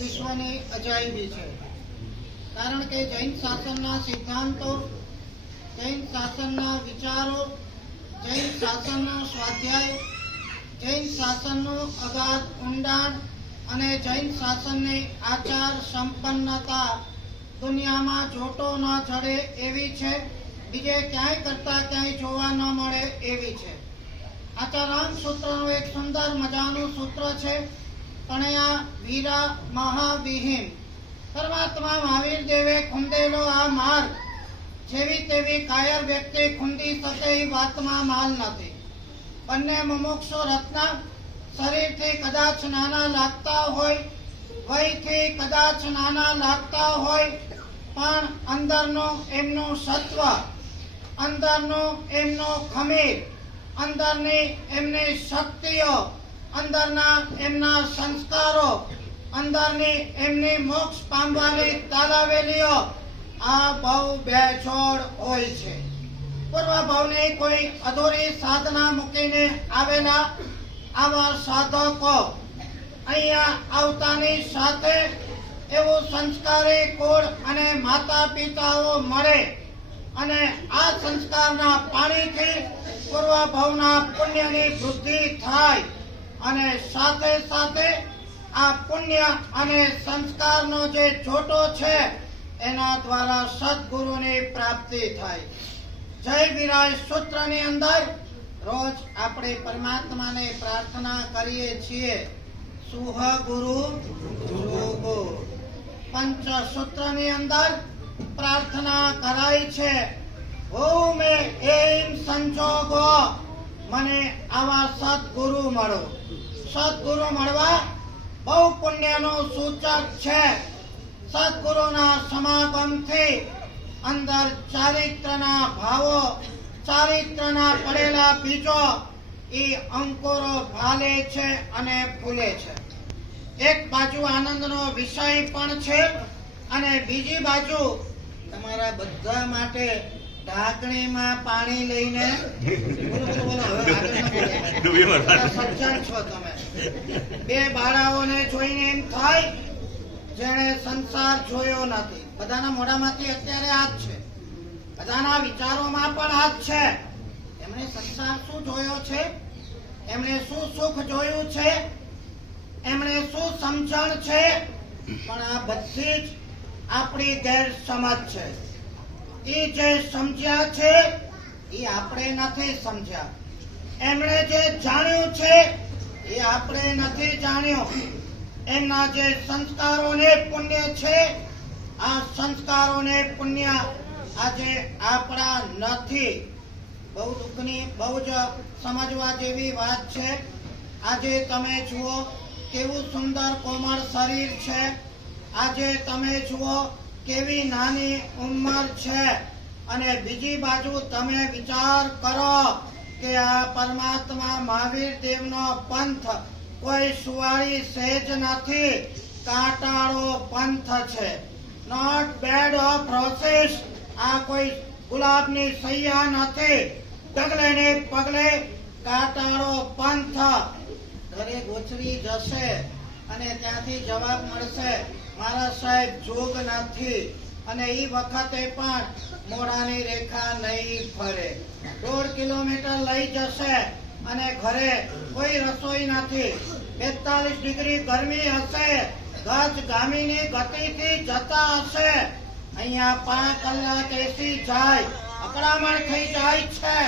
વિશ્વની અજાયબી છે, કારણ કે જૈન શાસનના સિદ્ધાંતો, જૈન શાસનના વિચારો, જૈન શાસનનો સ્વાધ્યાય, જૈન શાસનનું અગાધ ઊંડાણ અને જૈન શાસનની આચાર સંપન્નતા દુનિયામાં જોટો ન ચડે એવી છે, બીજે ક્યાંય કરતા ક્યાંય જોવા ન મળે એવી છે. આચારાંગ સૂત્રનું એક સુંદર મજાનું સૂત્ર છે, પણયા વીરા મહાવિહીન. પરમાત્મા મહાવીર દેવે ખૂંદેલો આ માર્ગ જેવી તેવી કાયર વ્યક્તિ ખૂંદી શકે એ વાતમાં માલ નથી. બંને મુમુક્ષુ રત્ન શરીરથી કદાચ નાના લાગતા હોય, વયથી કદાચ નાના લાગતા હોય, પણ અંદરનું એમનું સત્વ, અંદરનું એમનું ખમીર, અંદરની એમની શક્તિઓ, અંદરના એમના સંસ્કારો, અંદરની એમની મોક્ષ પામવાની તાલાવેલીઓ આ બહુ બેજોડ હોય છે. પૂર્વ ભાવની કોઈ અધૂરી સાધના મૂકીને આવેલા આવા સાધકો અહીંયા આવતાની સાથે એવું સંસ્કારી કુળ અને માતા પિતાઓ મળે અને આ સંસ્કારના પાણીથી પૂર્વ ભાવના પુણ્યની વૃદ્ધિ થાય અને સાથે સાથે આ પુણ્ય અને સંસ્કારનો જે જોટો છે એના દ્વારા સદગુરુની પ્રાપ્તિ થાય. જય વિરાય સૂત્રની અંદર રોજ આપણે પરમાત્માને પ્રાર્થના કરીએ છીએ, સુહ ગુરુ જોગો. પંચ સૂત્રની અંદર પ્રાર્થના કરાઈ છે, ઓમે એમ સંજોગો, મને આવા સદગુરુ મળો. સદગુરુ મળવા બહુ પુણ્યનું સૂચક છે. સદગુરુના સમાગમથી અંદર ચારિત્રના ભાવો, ચારિત્રના પડેલા બીજો એ અંકુરો ભાલે છે અને ફૂલે છે. એક બાજુ આનંદનો વિષય પણ છે અને બીજી બાજુ તમારા બધા માટે ઢાંકણીમાં પાણી લઈને સજ્જન છો તમે. બે બાળાઓને જોઈને એમ થાય જેણે સંસાર જોયો નથી. બધાના મોઢામાંથી અત્યારે આ જ છે, બધાના વિચારોમાં પણ આ જ છે. એમણે સંસાર શું જોયો છે, એમણે શું સુખ જોયું છે, એમણે શું સમજણ છે, પણ આ બધી જ આપણી ગેરસમજ છે. એ જે સમજ્યા છે એ આપણે નથી સમજ્યા. એમણે જે જાણ્યું છે એ આપણે નથી જાણ્યું. એમના જે સંસ્કારોને પુણ્ય છે, આ સંસ્કારોને પુણ્ય આજે આપણા નથી. બહુ દુઃખની, બહુ જ સમજવા જેવી વાત છે. આજે તમે જુઓ કેવું સુંદર કોમળ શરીર છે. આજે તમે જુઓ કેવી નાની ઉંમર છે અને બીજી બાજુ તમે વિચાર કરો કે આ પરમાત્મા મહાવીર દેવનો પંથ કોઈ સુવાળી સહેજ નથી, કાંટાળો પંથ છે. Not bed of roses. આ કોઈ ગુલાબની સૈયા નથી. ડગલે ને પગલે કાંટાળો પંથ. ઘરે ગોચરી જશે અને ત્યાંથી જવાબ મળશે, મારા સાહેબ જોગ નથી, અને એ વખતે પણ મોઢાની રેખા નહીં ફરે. 1.5 કિલોમીટર લઈ જશે અને ઘરે કોઈ રસોઈ નથી. 42 ડિગ્રી ગરમી હશે, ગજ ગામીની ગતિથી જતા હશે. અહીંયા 5 કલાક એસી જાય, અકળામણ થઈ જાય છે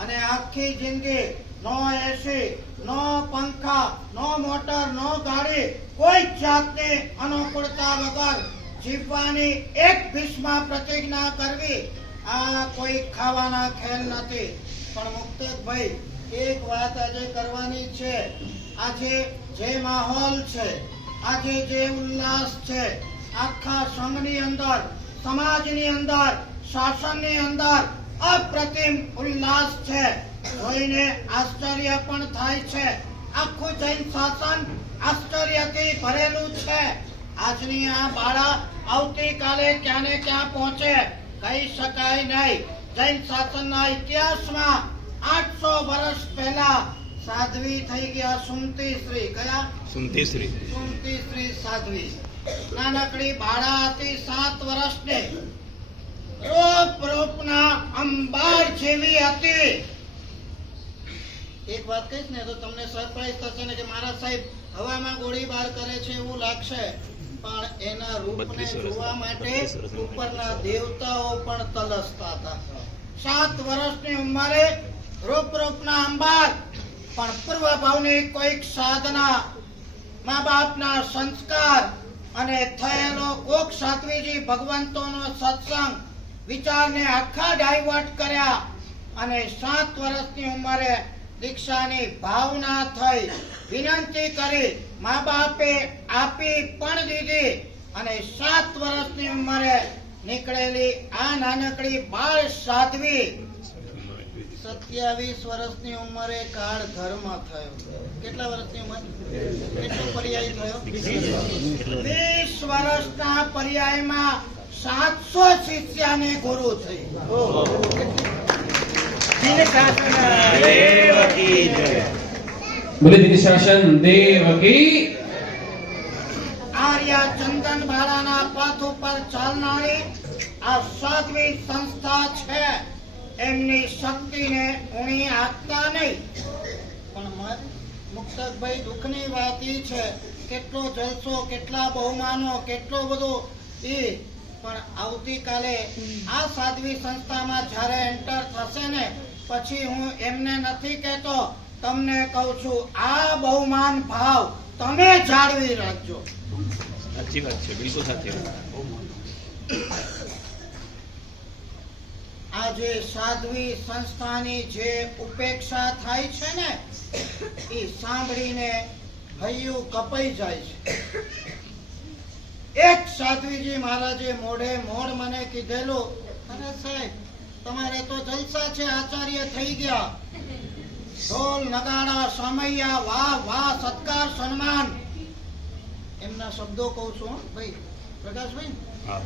અને આખી જિંદગી નો એસી, નો પંખા, નો મોટર, નો ગાડી, કોઈ જાતની અનુકૂળતા વગર જીવવાની એક ભીષ્મા પ્રતિજ્ઞા કરવી, આ કોઈ ખાવાના ખેલ નથી. પણ મુક્તભાઈ, એક વાત આજે કરવાની છે. આજે જે માહોલ છે, આજે જે ઉલ્લાસ છે, આખા સંઘની અંદર, સમાજની અંદર, શાસનની અંદર અપ્રતિમ ઉલ્લાસ છે. જોઈને આશ્ચર્ય પણ થાય છે. આખું જૈન શાસન આશ્ચર્યથી ભરેલું છે. આજની આ બાળા આવતીકાલે ક્યાં ને ક્યાં પહોંચે કહી શકાય નહીં. જૈન શાસનના ઇતિહાસમાં 800 વર્ષ પહેલા સાધ્વી થઈ ગયા સુમતી શ્રી. કયા? સુમતી શ્રી. સુમતી શ્રી સાધ્વી. નાનકડી બાળા હતી 7 વર્ષની. રૂપના અંબાર જેવી હતી. એક વાત કહીશ ને તો તમને સરપ્રાઈઝ થશે ને કે મારા સાહેબ હવામાં ગોળીબાર કરે છે એવું લાગશે, પણ એના રૂપને જોવા માટે ઉપરના દેવતાઓ પણ તલસતા હતા. 7 વર્ષની ઉંમરે રૂપના અંબાર, પણ પૂર્વ ભાવની કોઈક સાધના, મા બાપના સંસ્કાર અને થયેલો કોક સાધ્વીજી ભગવંતોનો સત્સંગ વિચારને આખા ડાયવર્ટ કર્યા અને 7 વર્ષની ઉંમરે દીક્ષાની ભાવના થઈ. વિનંતી કરી, મા બાપે આપી પણ દીધી અને 7 વર્ષની ઉંમરે નીકળેલી આ નાનકડી બાળ સાધ્વી 27 વર્ષની ઉંમરે કાળ ધર્મ થયો. કેટલા વર્ષની ઉંમર? કેટલો પર્યાય થયો? 20 વર્ષના પર્યાયમાં 700 શિષ્યાને ગુરુ થઈ. બોલે દિન શાસન દેવ કી. આર્ય ચંદન બાળાના પથ ઉપર ચાલનારી આ સાધ્વી સંસ્થા છે. એમની શક્તિને ઊણી આંકતા નહીં. પણ મુક્તકભાઈ, દુઃખની વાત ઈ છે, કેટલો જલસો, કેટલા બહુમાનો, કેટલો બધો ઈ, પણ આવતીકાલે આ સાધ્વી સંસ્થામાં જ્યારે એન્ટર થશે ને પછી હું એમને નથી કહેતો, તમને કહું છું, આ બહુમાન ભાવ તમે જાળવી રાખજો. સાચી વાત છે, બિલકુલ સાચી વાત. આ જે સાધ્વી સંસ્થાની જે ઉપેક્ષા થાય છે ને એ સાંભળીને હૈયું કપાઈ જાય છે. એક સાધ્વીજી મહારાજે મોઢે મોઢ મને કીધેલું, અરે સાહેબ તમારે તો જલસા છે, આચાર્ય થઈ ગયા, ઢોલ નગાડા સમૈયા, વાહ વાહ, સત્કાર સન્માન. એમના શબ્દો કહું છું ભાઈ પ્રકાશભાઈ. હા.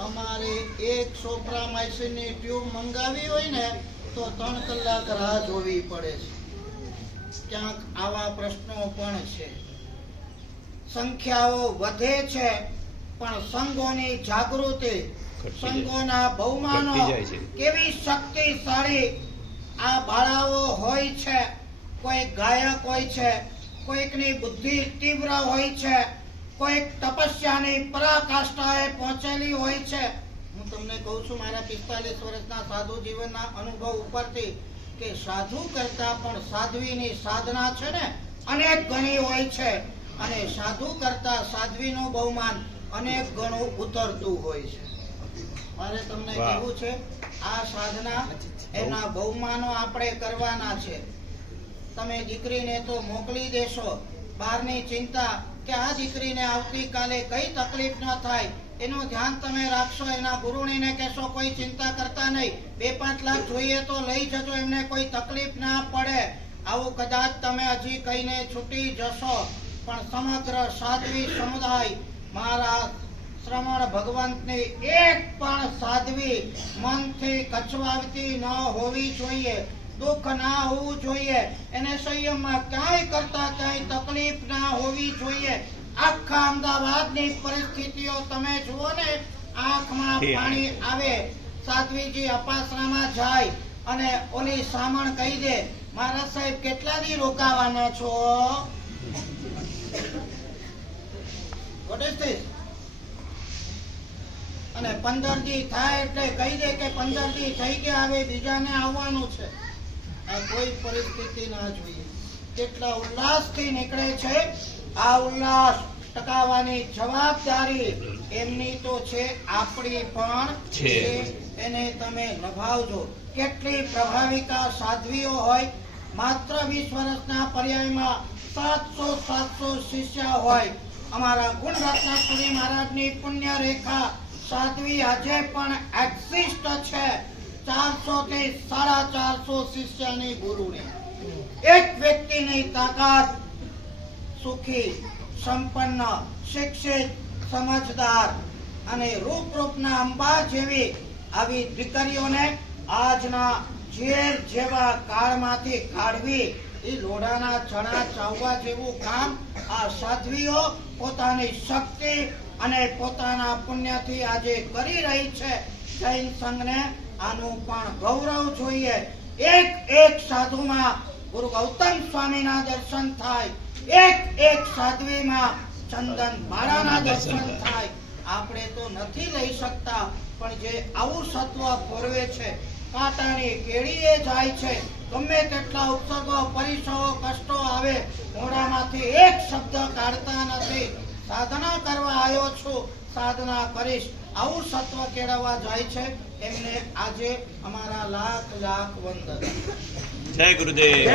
અમારે એક સોપ્રામાઇસિનની ટ્યુબ મંગાવી હોય ને તો 3 કલાક રાહ જોવી પડે છે. ક્યાંક આવા પ્રશ્નો પણ છે. સંખ્યાઓ વધે છે પણ સંઘોની જાગૃતિ, સંઘોના બહુમાનો કેવી શક્તિશાળી આ બાળાઓ હોય છે. કોઈ ગાયક હોય છે, કોઈકની બુદ્ધિ તીવ્ર હોય છે, કોઈક તપસ્યાની પરાકાષ્ઠાએ પહોંચેલી હોય છે. હું તમને કહું છું મારા 45 વર્ષના સાધુ જીવનના અનુભવ ઉપરથી કે સાધુ કરતા પણ સાધ્વીની સાધના છે ને અનેક ગણી હોય છે, અને સાધુ કરતા સાધ્વીનું બહુમાન અનેક ગણું ઉતરતું હોય છે. મારે તમને કહેવું છે, આ સાધના એના બહુમાનો આપણે કરવાના છે. તમે દીકરીને તો મોકલી દેશો, બહારની ચિંતા કે આ દીકરીને આવતીકાલે કઈ તકલીફ ન થાય એનું ધ્યાન તમે રાખશો. એના ગુરુણીને કહેશો કોઈ ચિંતા કરતા નહીં, 2-5 લાખ જોઈએ તો લઈ જજો, એમને કોઈ તકલીફ ના પડે. આવું કદાચ તમે હજી કહીને છૂટી જશો, પણ સમગ્ર સાધ્વી સમુદાય મારા શ્રમણ ભગવંતની એક પણ સાધ્વી મનથી કચવાવતી ન હોવી જોઈએ, દુઃખ ના હોવું જોઈએ, એને સંયમમાં ક્યાંય કરતા ક્યાંય તકલીફ ના હોવી જોઈએ. આખા અમદાવાદની પરિસ્થિતિઓ તમે જુઓ ને, આંખમાં પાણી આવે. સાધ્વીજી અપાસરામાં જાય અને ઓલી સામણ કહી દે, મારા સાહેબ કેટલા દી રોકાવાના છો? What is this? અને 15 દી થાય એટલે કહી દે કે 15 દી થઈ ગયા, હવે બીજાને આવવાનું છે. આ કોઈ પરિસ્થિતિ ના જોઈએ. કેટલા ઉલ્લાસથી નીકળે છે. આ ઉલ્લાસ ટકાવવાની જવાબદારી એમની તો છે, આપણી પણ છે. એને તમે નિભાવજો. કેટલી પ્રભાવિકા સાધ્વીઓ હોય, માત્ર 20 વર્ષના પર્યાયમાં 700 શિષ્ય હોય. અમારા ગુણરત્નાપુરી મહારાજની પુણ્ય રેખા સાધ્વી આજે પણ એક્ઝિસ્ટ છે. 400 થી 450 શિષ્યની ગુરુની એક વ્યક્તિની તાકાત. સુખી, સંપન્ન, શિક્ષિત, સમજદાર અને રૂપના અંબા જેવી આવી દીકરીઓને આજના ઝેર જેવા કાળમાંથી કાઢવી એ લોઢાના ચણા ચાવવા જેવું કામ આ સાધ્વીઓ પોતાની શક્તિ અને પોતાના પુણ્યથી આજે કરી રહી છે. જૈન સંઘને આનું પણ ગૌરવ જોઈએ. એક એક સાધુમાં ગુરુ ગૌતમ સ્વામીના દર્શન થાય, એક એક સાધ્વીમાં ચંદન બાળાના દર્શન થાય. આપણે તો નથી લઈ શકતા, પણ જે આવું સત્વ પોરવે છે, કાંટાની કેડીએ જાય છે, ગમે તેટલા ઉપસર્ગો પરિસરો કષ્ટો આવે, મોઢામાંથી એક શબ્દ કાઢતા નથી. સાધના કરવા આવ્યો છું, સાધના કરીશ, આવું સત્વ કેળવવા જાય છે. એમને આજે અમારા લાખ લાખ વંદન. જય ગુરુદેવ.